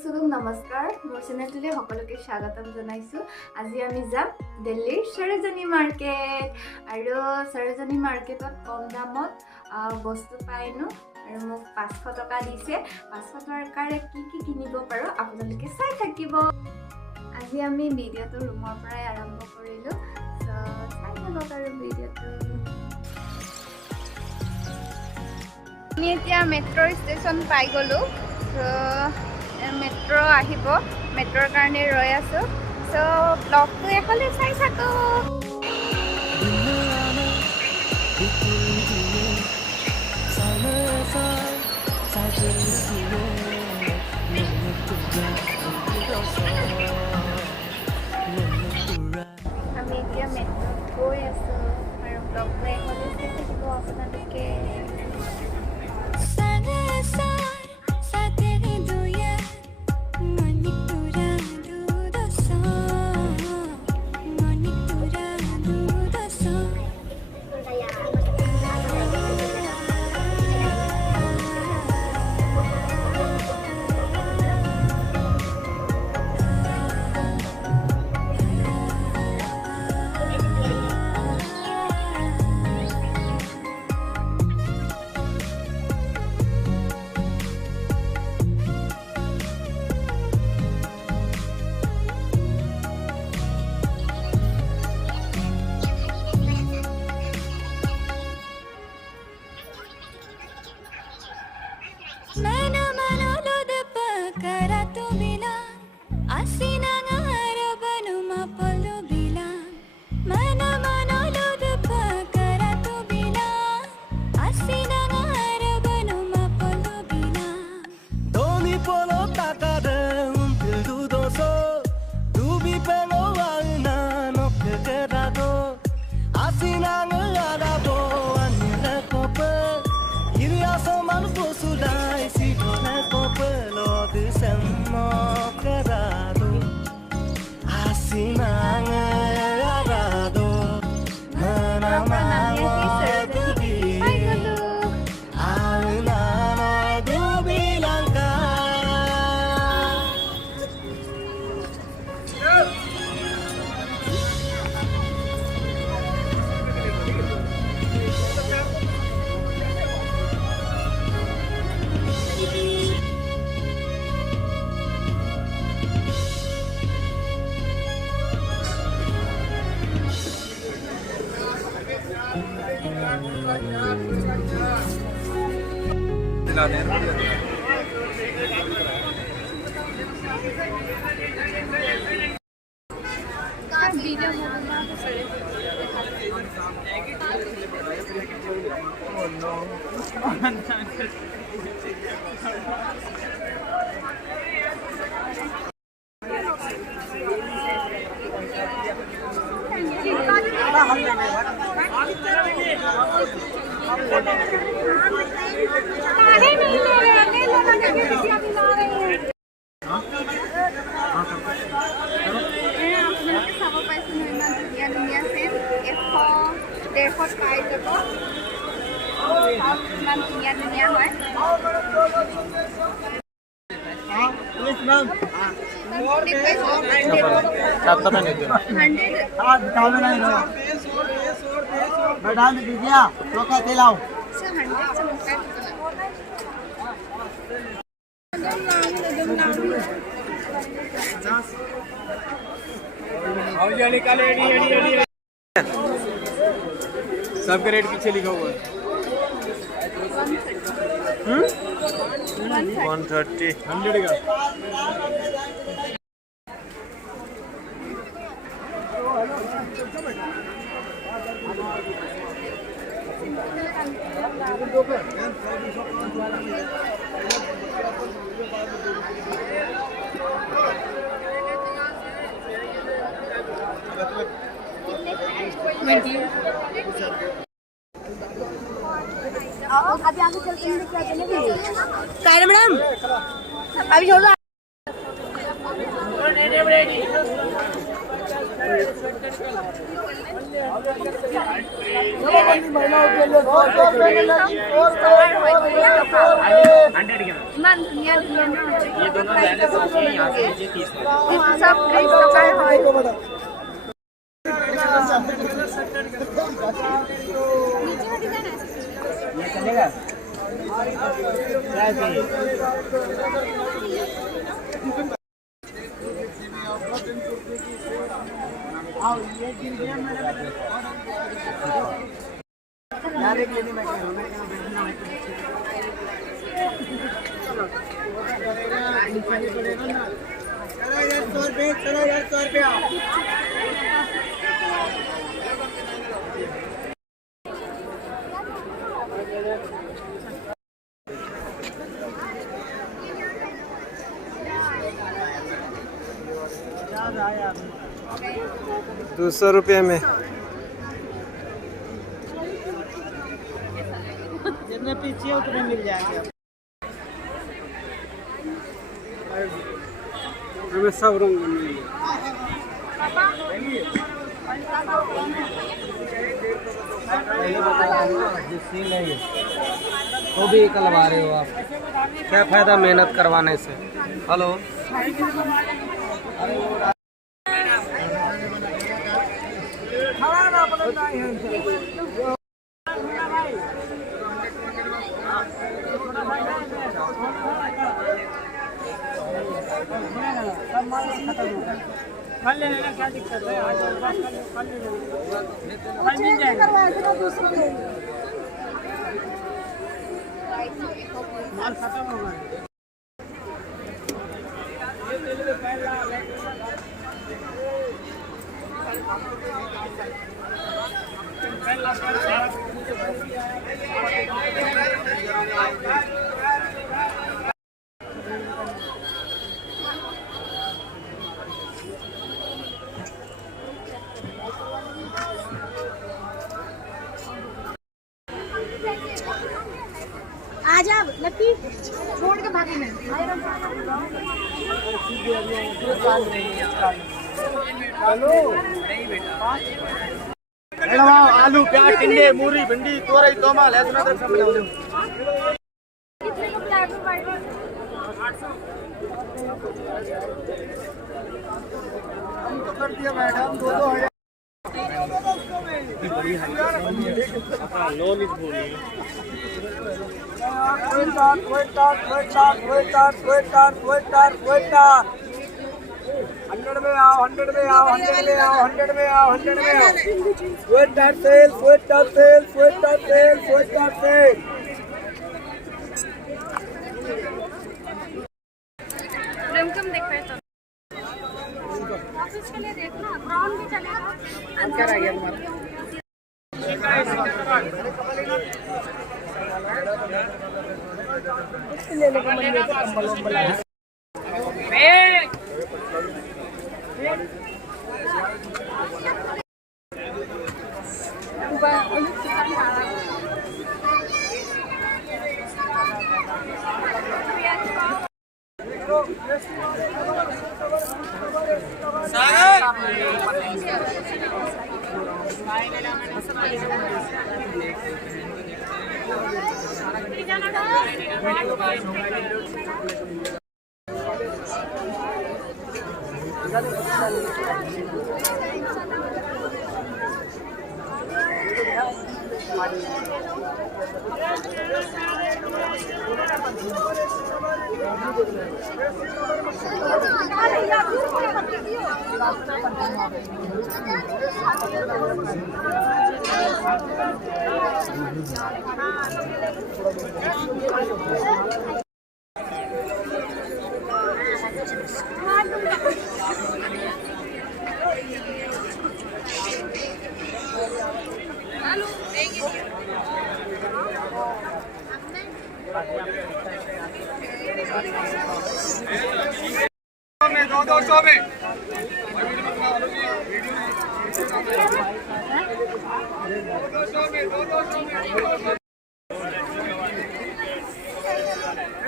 सुलुक नमस्कार मोर चेनेलटुले सकलोके स्वागतम जनाइछु। আজি আমি যাম দিল্লীৰ সৰোজনী মাৰ্কেট আৰু সৰোজনী মাৰ্কেটত কম দামত বস্তু পাইনো আৰু মোক 500 টকা দিছে। 500 টকাৰে কি কি কিনিব পাৰো আপোনালোকে চাই থাকিব। আজি আমি ভিডিওটো ৰুমৰ পৰাই আৰম্ভ কৰিলো, সো চাই থাকক আৰু ভিডিওটো। আমি এতিয়া মেট্ৰ ষ্টেচন পাই গলো। मेट्रो आहिब मेट्रोर कारणे रৈ आছো। सो ब्लॉगটো এফালে চাই থাকো। আমি এতিয়া মেট্ৰোত গৈ আছো আৰু ব্লগটো এফালে চাই থাকিব আপোনালোকে। सबका रेट पीछे लिखा हुआ है 130 100 का। अभी आगे चलते हैं क्या चलेंगे साइड मैडम अभी छोड़ दो। इमान धुनिया धुनिया ये दोनों लेने सोचिए यहाँ से नीचे 30 ये सब प्राइस कवर है ये चलेगा क्या चाहिए यार एक लेनी मैं कह रहा ₹200 में जितने पीछे उतने मिल जाएंगे हमें सब रंग वो भी निकलवा रहे हो आप क्या फायदा मेहनत करवाने से हेलो कल ले लेना क्या दिक्कत है आज कल ले लेना कल मिल जाएगा माल खत्म हो गया आजा लकी छोड़ के भागी मैं हेलो मैडम आलू प्याज टिंडे मूरी भिंडी तोरई तोमा लहसुन अदरक सब बनाओ कितने का प्लेट में बाइट 800 हम तो कर दिया मैडम 2-2 लोन इस बोली हंड्रेड में आओ 100 में आओ 100 में आओ 100 में आओ 100 में आओ sweater sale sweater sale sweater sale sweater sale रमकम देख पाए तो ऑफिस के लिए देखना ब्राउन भी चलेगा क्या रह गया तुम्हारा ले लेके मन में कंबल वंबल आया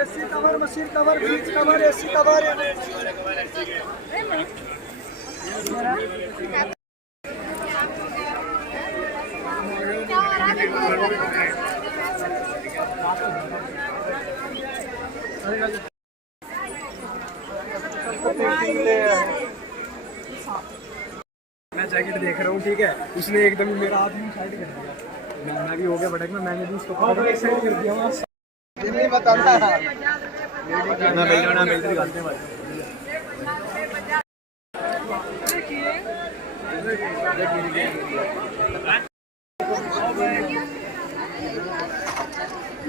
एसी कवर मशीन कवर बीच कवर एसी कवर मैं जैकेट देख रहा हूँ, ठीक है, उसने एकदम मेरा हाथ में साइड कर दिया। मैं भी हो गया भटक में, मैंने भी उसको पकड़ के साइड कर दिया। नहीं बताना ना मिल जाते हैं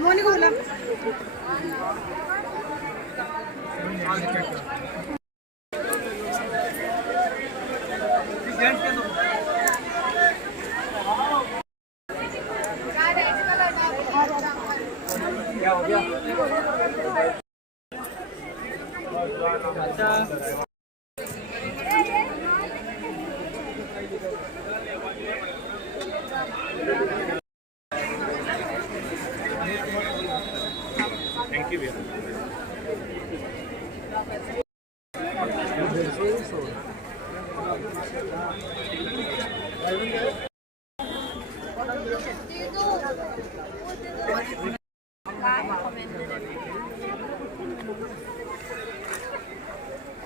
मोनी को बोला क्या हो गया? थैंक यू भैया।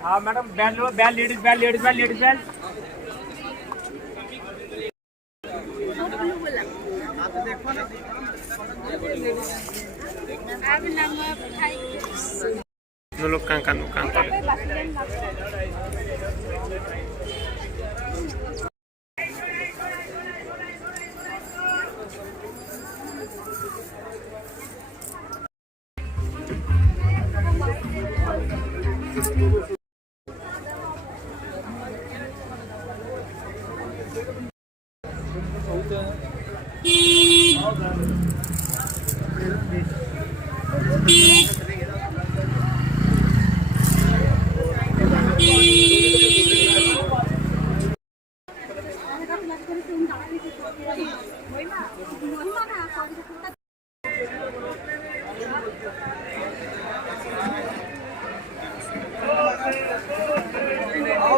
हाँ मैडम, बैल लेडीज बैल लेडीज बैल लेडीज बैल। लोग कहाँ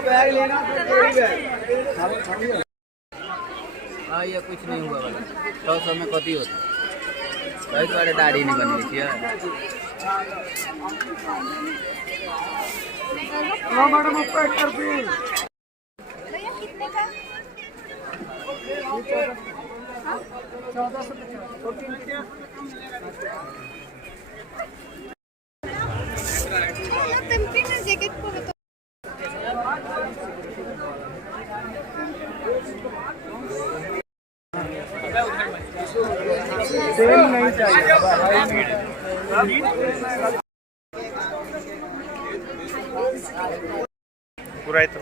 बैग लेना। हाँ, ये कुछ नहीं हुआ वाला 100 में कति होता कई सारे दाढ़ी नहीं बननी चाहिए। मैडम ऊपर कर दी। भैया कितने का? 1400 जैकेट को सेम नहीं चाहिए पूरा तो।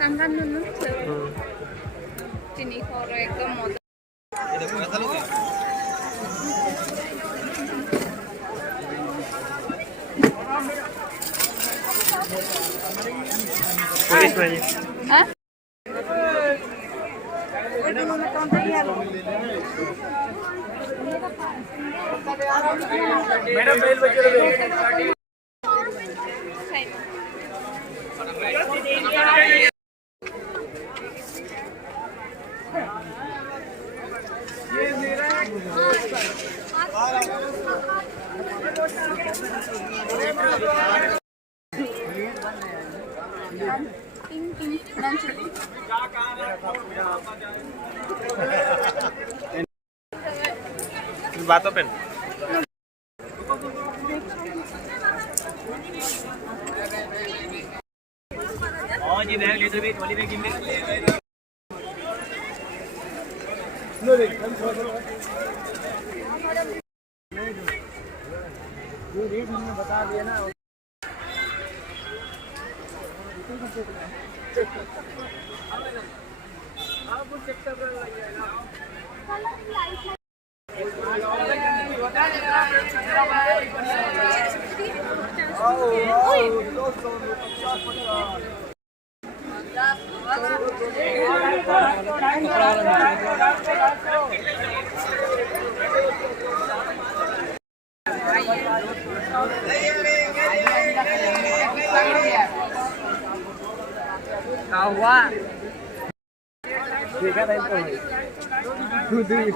Tanggal dulu. Sini korek ke motor. Police में Hah? मैडम बेल बजे बातों पे जी बैग ले दो, वाली बैग गिन बता दिया ना। हुआ देखा था इनको खुद ही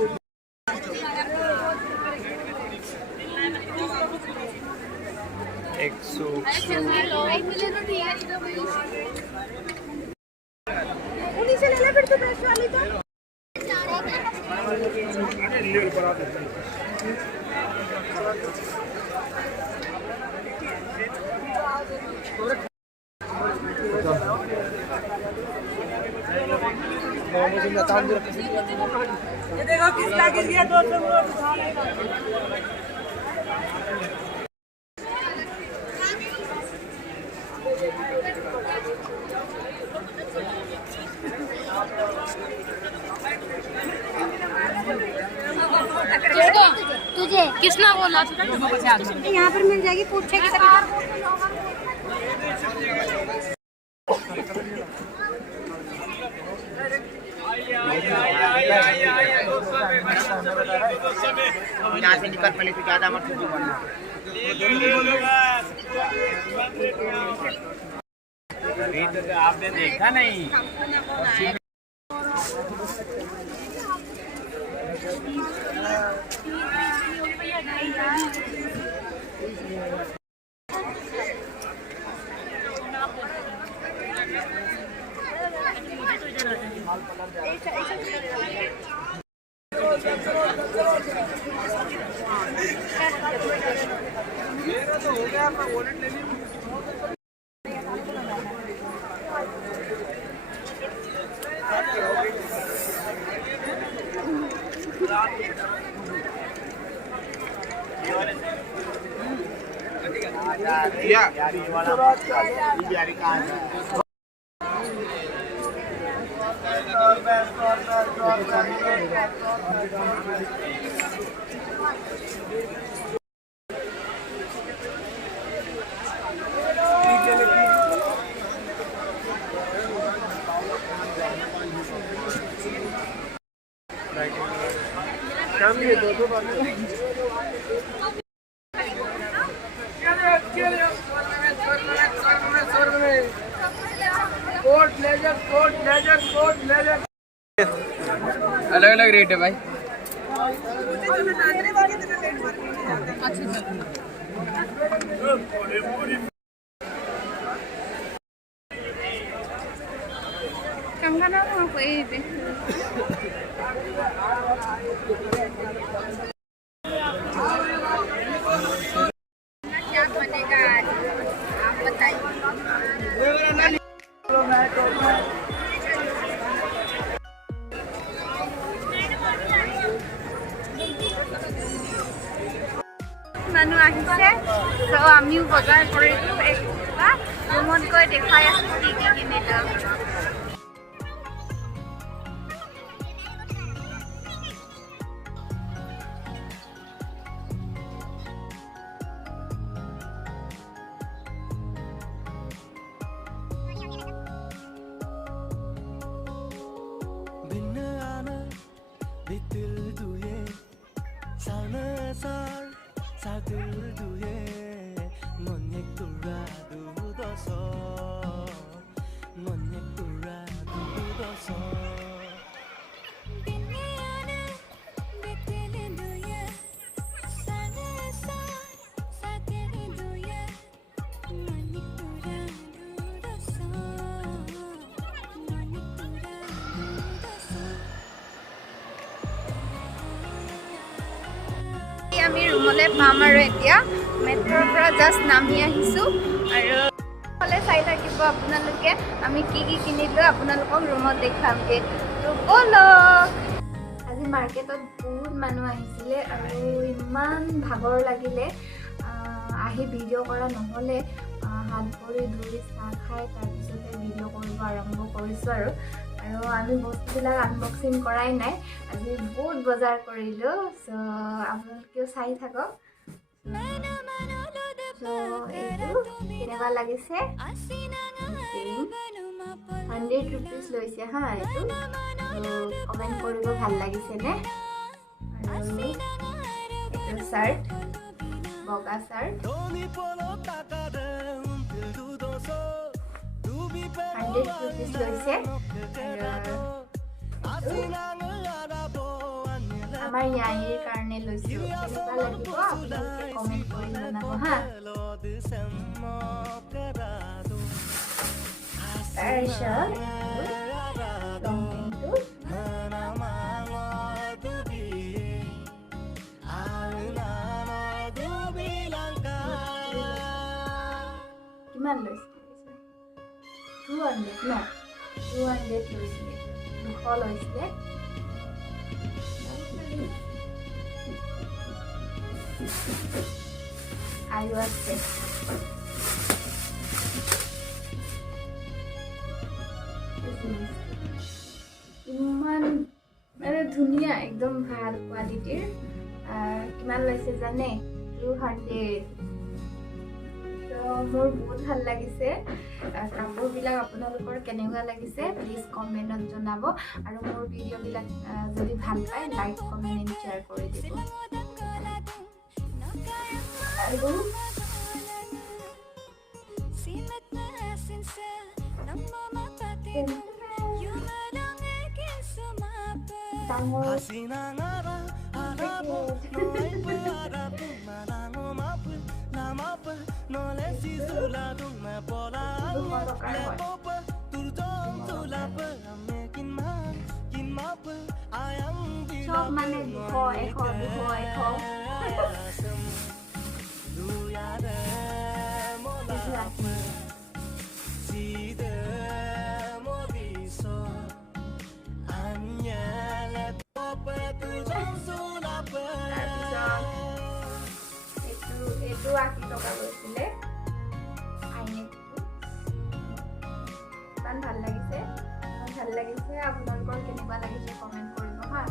उन्हीं से ले ले फिर तो फ्रेश वाली तो ये देखो किसका गिर गया 200 तुझे किसने बोला था? यहाँ पर मिल जाएगी पूछे की यहाँ से निकल पहले तो ज्यादा मत करना आपने देखा नहीं मेरा तो हो गया मैं वॉलेट ले ली अलग अलग रेट है भाई कंगना ना कोई भी क्या बनेगा आप बताइए মানুহ আহিছে তো আমিও বজাৰ কৰিলোঁ একটা ৰুমত গৈ দেখাই আছোঁ কি কি কিনিলোঁ আমি ৰুমলৈ পাম আৰু এতিয়া মেট্ৰৰ পৰা জাষ্ট নামি আহিছোঁ আৰু হ'লে চাই থাকিব আপোনালোকে আমি কি কি কিনিলোঁ আপোনালোকক ৰুমত দেখামগৈ তো ব'লক আজি মাৰ্কেটত বহুত মানুহ আহিছিলে আৰু ইমান ভাগৰ লাগিলে আহি ভিডিঅ' কৰা নহ'লে হাত ভৰি ধুই চাহ খাই তাৰপিছতে ভিডিঅ' কৰিব আৰম্ভ কৰিছোঁ আৰু আমি বস্তুবিলাক আনবক্সিং কৰাই নাই আজি বহুত বজাৰ কৰিলোঁ চ' আপোনালোকেও চাই থাকক চ' এইটো কেনেকুৱা লাগিছে 100 rupees লৈছে হা এইটো কমেণ্ট কৰিব ভাল লাগিছে নে আৰু এইটো চাৰ্ট বগা চাৰ্ট 100 rupees লৈছে আমাৰ ইয়াৰ কাৰণে লৈছো কেনেকুৱা লাগিব আপোনালোকে কমেণ্ট কৰি জনাব হা তাৰপিছত লং পেণ্টটো কিমান লৈছে 200 ন 200 লৈছিলে 200 লৈছিলে আৰু আছে ইমান মানে ধুনীয়া একদম ভাল কোৱালিটিৰ কিমান লৈছে জানে 200 তো মোৰ বহুত ভাল লাগিছে কাপোৰবিলাক আপোনালোকৰ কেনেকুৱা লাগিছে প্লিজ কমেণ্টত জনাব আৰু মোৰ ভিডিঅ'বিলাক যদি ভাল পায় লাইক কমেণ্ট এণ্ড শ্বেয়াৰ কৰি দিব আৰু সব মানে 280 টকা লৈছিলে আইনেকটো ইমান ভাল লাগিছে আপোনালোকৰ কেনেকুৱা লাগিছে কমেণ্ট কৰিব হা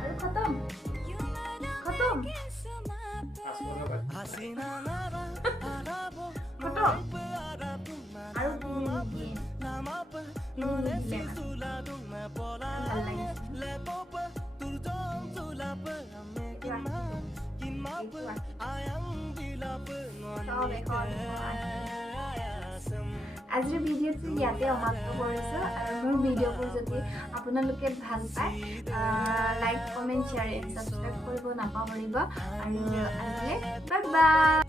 আৰু খতম আৰু ভাল আজিৰ ভিডিঅ'টো ইয়াতে সমাপ্ত কৰিছোঁ আৰু মোৰ ভিডিঅ'বোৰ যদি আপোনালোকে ভাল পায় like comment share and subscribe কৰিব নাপাহৰিব আৰু আজিলৈ বাই বাই